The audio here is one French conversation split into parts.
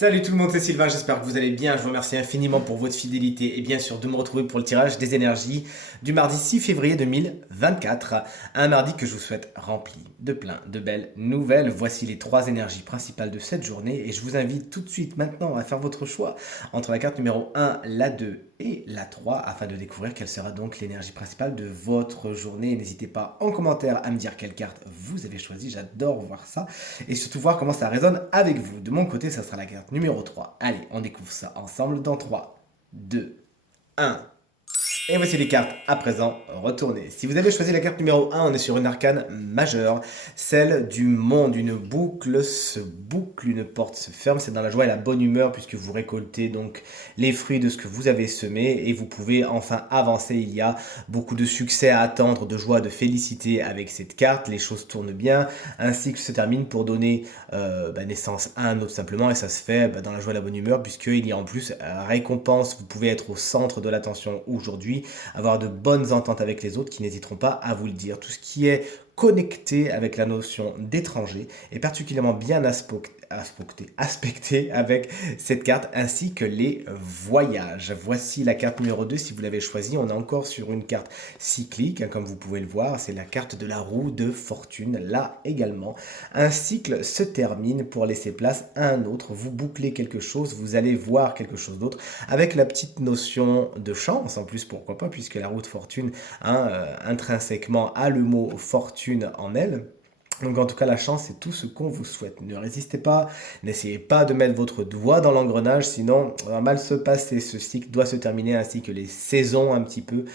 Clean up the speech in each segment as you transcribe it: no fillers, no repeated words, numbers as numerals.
Salut tout le monde, c'est Sylvain, j'espère que vous allez bien. Je vous remercie infiniment pour votre fidélité et bien sûr de me retrouver pour le tirage des énergies du mardi 6 février 2024. Un mardi que je vous souhaite rempli de plein de belles nouvelles. Voici les trois énergies principales de cette journée et je vous invite tout de suite maintenant à faire votre choix entre la carte numéro 1, la 2 et la 3 afin de découvrir quelle sera donc l'énergie principale de votre journée. N'hésitez pas en commentaire à me dire quelle carte vous avez choisi, j'adore voir ça et surtout voir comment ça résonne avec vous. De mon côté, ça sera la carte numéro 3. Allez, on découvre ça ensemble dans 3, 2, 1. Et voici les cartes à présent retournées. Si vous avez choisi la carte numéro 1, on est sur une arcane majeure, celle du monde. Une boucle se boucle, une porte se ferme. C'est dans la joie et la bonne humeur puisque vous récoltez donc les fruits de ce que vous avez semé et vous pouvez enfin avancer. Il y a beaucoup de succès à attendre, de joie, de félicité avec cette carte. Les choses tournent bien. Un cycle se termine pour donner naissance à un autre simplement et ça se fait dans la joie et la bonne humeur puisqu'il y a en plus récompense. Vous pouvez être au centre de l'attention aujourd'hui, avoir de bonnes ententes avec les autres qui n'hésiteront pas à vous le dire. Tout ce qui est connecté avec la notion d'étranger est particulièrement bien aspecté avec cette carte ainsi que les voyages. Voici la carte numéro 2 si vous l'avez choisie. On est encore sur une carte cyclique, comme vous pouvez le voir. C'est la carte de la roue de fortune. Là également, un cycle se termine pour laisser place à un autre. Vous bouclez quelque chose, vous allez voir quelque chose d'autre avec la petite notion de chance en plus, pourquoi pas, puisque la roue de fortune intrinsèquement a le mot fortune en elle. Donc en tout cas, la chance, c'est tout ce qu'on vous souhaite. Ne résistez pas, n'essayez pas de mettre votre doigt dans l'engrenage, sinon ça va mal se passer. Ce cycle doit se terminer ainsi que les saisons un petit peu,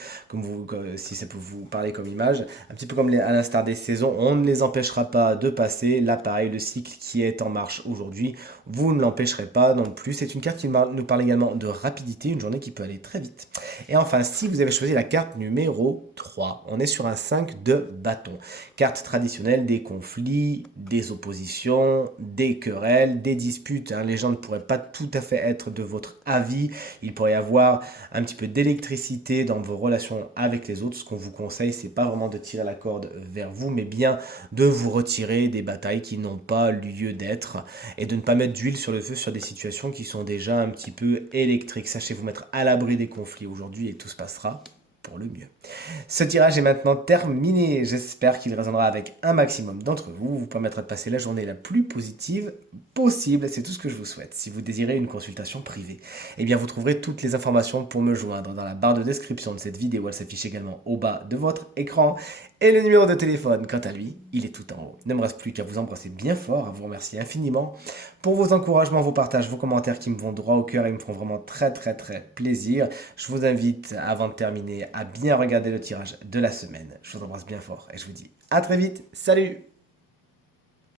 si ça peut vous parler comme image, un petit peu comme à l'instar des saisons, on ne les empêchera pas de passer. Là pareil, le cycle qui est en marche aujourd'hui, vous ne l'empêcherez pas non plus. C'est une carte qui nous parle également de rapidité, une journée qui peut aller très vite. Et enfin, si vous avez choisi la carte numéro 3, on est sur un 5 de bâton. Carte traditionnelle des conflits, des oppositions, des querelles, des disputes. Les gens ne pourraient pas tout à fait être de votre avis. Il pourrait y avoir un petit peu d'électricité dans vos relations avec les autres. Ce qu'on vous conseille, c'est pas vraiment de tirer la corde vers vous, mais bien de vous retirer des batailles qui n'ont pas lieu d'être et de ne pas mettre d'huile sur le feu sur des situations qui sont déjà un petit peu électriques. Sachez vous mettre à l'abri des conflits aujourd'hui et tout se passera pour le mieux. Ce tirage est maintenant terminé. J'espère qu'il résonnera avec un maximum d'entre vous, vous permettra de passer la journée la plus positive possible. C'est tout ce que je vous souhaite. Si vous désirez une consultation privée, eh bien vous trouverez toutes les informations pour me joindre dans la barre de description de cette vidéo. Elle s'affiche également au bas de votre écran. Et le numéro de téléphone, quant à lui, il est tout en haut. Il ne me reste plus qu'à vous embrasser bien fort, à vous remercier infiniment pour vos encouragements, vos partages, vos commentaires qui me vont droit au cœur et me font vraiment très plaisir. Je vous invite, avant de terminer, à bien regarder le tirage de la semaine. Je vous embrasse bien fort et je vous dis à très vite. Salut!